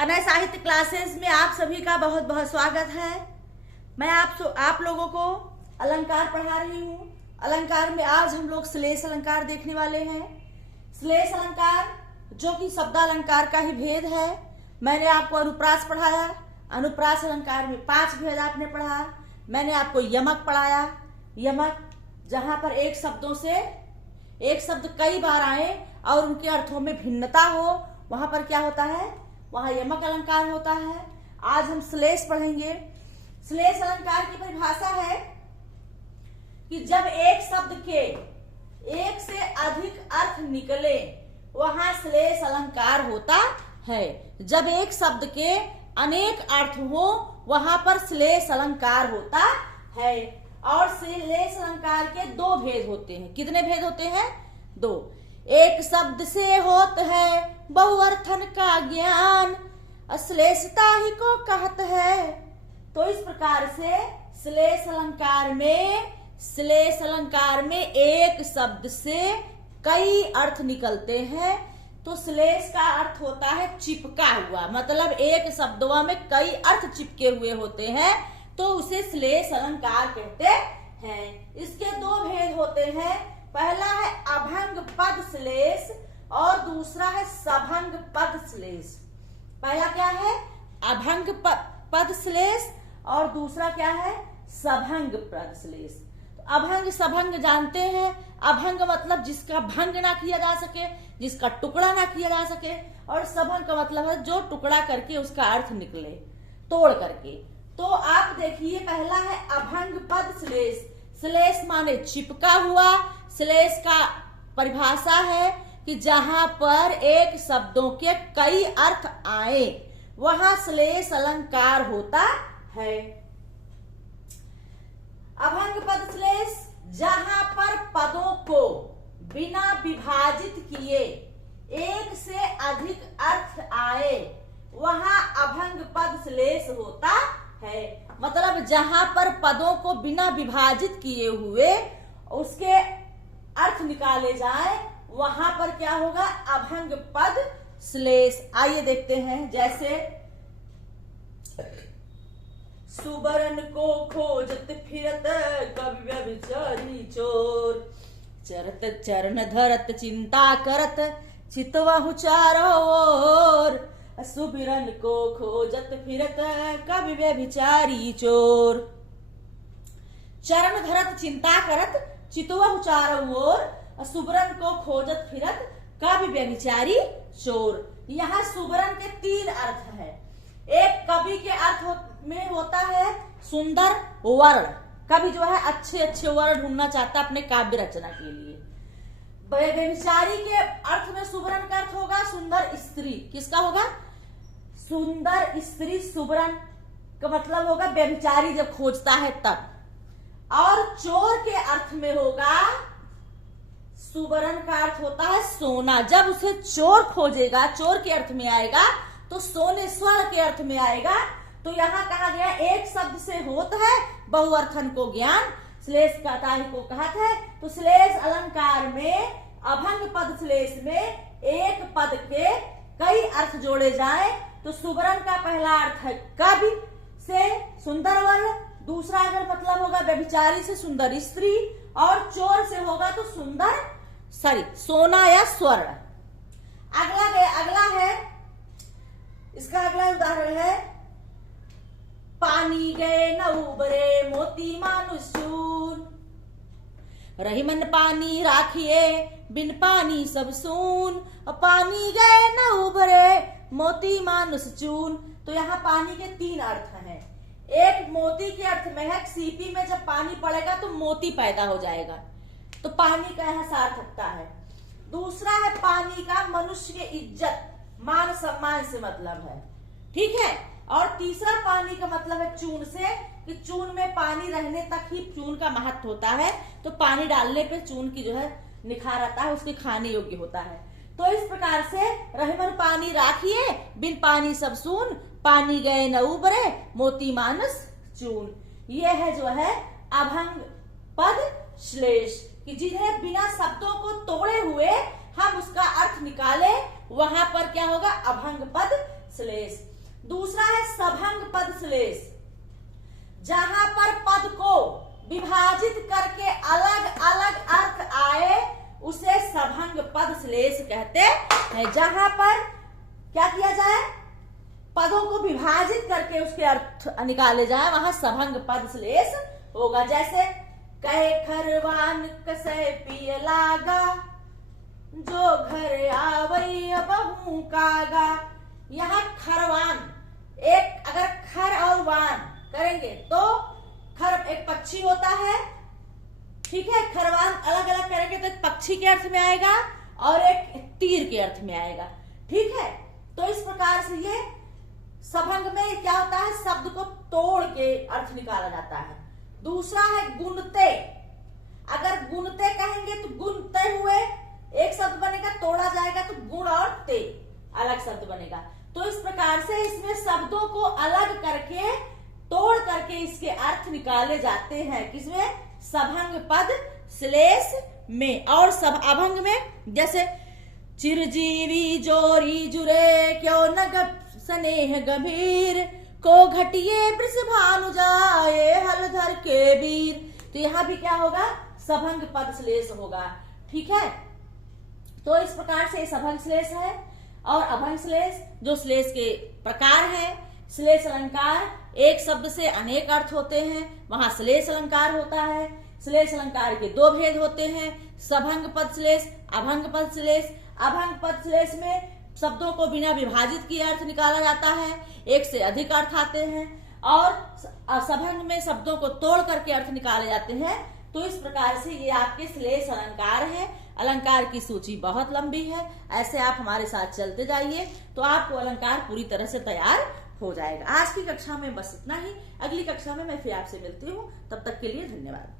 अनय साहित्य क्लासेस में आप सभी का बहुत बहुत स्वागत है। मैं आप लोगों को अलंकार पढ़ा रही हूँ। अलंकार में आज हम लोग श्लेष अलंकार देखने वाले हैं। श्लेष अलंकार जो कि शब्दालंकार का ही भेद है। मैंने आपको अनुप्रास पढ़ाया। अनुप्रास अलंकार में 5 भेद आपने पढ़ा। मैंने आपको यमक पढ़ाया। यमक जहां पर एक शब्द कई बार आए और उनके अर्थों में भिन्नता हो, वहां पर क्या होता है, वहां यमक अलंकार होता है। आज हम श्लेष पढ़ेंगे। श्लेष अलंकार की परिभाषा है कि जब एक शब्द के एक से अधिक अर्थ निकले वहां श्लेष अलंकार होता है। जब एक शब्द के अनेक अर्थ हो वहां पर श्लेष अलंकार होता है। और श्लेष अलंकार के 2 भेद होते हैं। कितने भेद होते हैं? 2। एक शब्द से होत है बहुअर्थन का ज्ञान, अश्लेषता ही को कहत है। तो इस प्रकार से श्लेष अलंकार में एक शब्द से कई अर्थ निकलते हैं। तो श्लेष का अर्थ होता है चिपका हुआ, मतलब एक शब्दों में कई अर्थ चिपके हुए होते हैं, तो उसे श्लेष अलंकार कहते हैं। इसके 2 भेद होते हैं। पहला है अभंग पद श्लेष और दूसरा है सभंग पद श्लेष। पहला क्या है? अभंग पद श्लेष और दूसरा क्या है? सभंग पद श्लेष। तो अभंग सभंग जानते हैं। अभंग मतलब जिसका भंग ना किया जा सके, जिसका टुकड़ा ना किया जा सके, और सभंग का मतलब है जो टुकड़ा करके उसका अर्थ निकले, तोड़ करके। तो आप देखिए, पहला है अभंग पद श्लेष। श्लेष माने चिपका हुआ। श्लेष का परिभाषा है कि जहां पर एक शब्दों के कई अर्थ आए वहां श्लेष अलंकार होता है। अभंग पद श्लेष जहां पर पदों को बिना विभाजित किए एक से अधिक अर्थ आए वहां अभंग पद श्लेष होता है। मतलब जहां पर पदों को बिना विभाजित किए हुए उसके अर्थ निकाले जाए वहां पर क्या होगा? अभंग पद श्लेष। आइए देखते हैं। जैसे सुबरन को खोजत फिरत कवि व्यभिचारी चोर, चरत चरण धरत चिंता करत चितवहु चारों ओर। सुबिरन को खोजत फिरत कवि व्यभिचारी चोर, चरण धरत चिंता करत चितवहु चारों ओर। सुबरन को खोजत फिरत कवि व्यभिचारी चोर। यहाँ सुबरन के 3 अर्थ है। एक कवि के अर्थ में होता है सुंदर वर्ण। कवि जो है अच्छे वर्ण ढूंढना चाहता है अपने काव्य रचना के लिए। व्यभिचारी के अर्थ में सुबरन का अर्थ होगा सुंदर स्त्री। किसका होगा? सुंदर स्त्री। सुबरन का मतलब होगा व्यभिचारी जब खोजता है तब। और चोर के अर्थ में होगा, सुबरन का अर्थ होता है सोना। जब उसे चोर खोजेगा, चोर के अर्थ में आएगा तो सोने, स्वर्ण के अर्थ में आएगा। तो यहाँ कहा गया एक शब्द से होता है बहुअर्थन को ज्ञान, श्लेष कहता ही को कहत है। तो श्लेष अलंकार में अभंग पद श्लेष में एक पद के कई अर्थ जोड़े जाए तो सुबरन का पहला अर्थ है कवि से सुंदर वर्ण, दूसरा अगर मतलब होगा व्यभिचारी से सुंदर स्त्री, और चोर से होगा तो सोना या स्वर्ण। अगला है, इसका अगला उदाहरण है पानी गए न उबरे मोती मानुष चून, रही मन पानी राखिए बिन पानी सब सून। पानी गए न उबरे मोती मानुष चून। तो यहाँ पानी के 3 अर्थ हैं। एक मोती के अर्थ में है, सीपी में जब पानी पड़ेगा तो मोती पैदा हो जाएगा, तो पानी का यहाँ सार्थकता है। दूसरा है पानी का मनुष्य के इज्जत मान सम्मान से मतलब है, ठीक है। और तीसरा पानी का मतलब है चून से, कि चून में पानी रहने तक ही चून का महत्व होता है। तो पानी डालने पे चून की जो है निखार आता है, उसके खाने योग्य होता है। तो इस प्रकार से रहमन पानी राखिए बिन पानी सब सून, पानी गए न उबरे मोती मानस चून। ये है जो है अभंग पद श्लेष, कि जिन्हें बिना शब्दों को तोड़े हुए हम उसका अर्थ निकाले वहां पर क्या होगा? अभंग पद श्लेष। दूसरा है सभंग पद श्लेष, जहां पर पद को विभाजित करके अलग अलग अर्थ आए उसे सभंग पद श्लेष कहते हैं। जहां पर क्या किया जाए, पदों को विभाजित करके उसके अर्थ निकाले जाए, वहां सभंग पद श्लेष होगा। जैसे कहे खरवान कसे पिय लागा, जो घर आवई बहू कागा। यहाँ खरवान, एक अगर खर और वान करेंगे तो खर एक पक्षी होता है, ठीक है, खरवान अलग अलग करेंगे तो एक पक्षी के अर्थ में आएगा और एक तीर के अर्थ में आएगा, ठीक है। तो इस प्रकार से ये सभंग में क्या होता है, शब्द को तोड़ के अर्थ निकाला जाता है। दूसरा है गुणते, अगर गुणते कहेंगे तो गुणते हुए एक शब्द बनेगा, तोड़ा जाएगा तो गुण और ते अलग शब्द बनेगा। तो इस प्रकार से इसमें शब्दों को अलग करके तोड़ करके इसके अर्थ निकाले जाते हैं, किसमें, सभंग पद श्लेष में। और सब अभंग में जैसे चिरजीवी जोरी जुरे क्यों न स्नेह गंभीर, को घटिए वृषभानु जाए हलधर के वीर। तो यहाँ भी क्या होगा, सभंग पद श्लेष होगा, ठीक है। तो इस प्रकार से सभंग श्लेष है। और अभंग श्लेष, जो श्लेष के प्रकार है, श्लेष अलंकार एक शब्द से अनेक अर्थ होते हैं, वहां श्लेष अलंकार होता है। श्लेष अलंकार के दो भेद होते हैं, सभंग पद श्लेष, अभंग पद श्लेष। अभंग पद श्लेष में शब्दों को बिना विभाजित किए अर्थ निकाला जाता है, एक से अधिक अर्थ आते हैं। और सभंग में शब्दों को तोड़ करके अर्थ निकाले जाते हैं। तो इस प्रकार से ये आपके श्लेष अलंकार है। अलंकार की सूची बहुत लंबी है, ऐसे आप हमारे साथ चलते जाइए तो आपको अलंकार पूरी तरह से तैयार हो जाएगा। आज की कक्षा में बस इतना ही, अगली कक्षा में मैं फिर आपसे मिलती हूँ, तब तक के लिए धन्यवाद।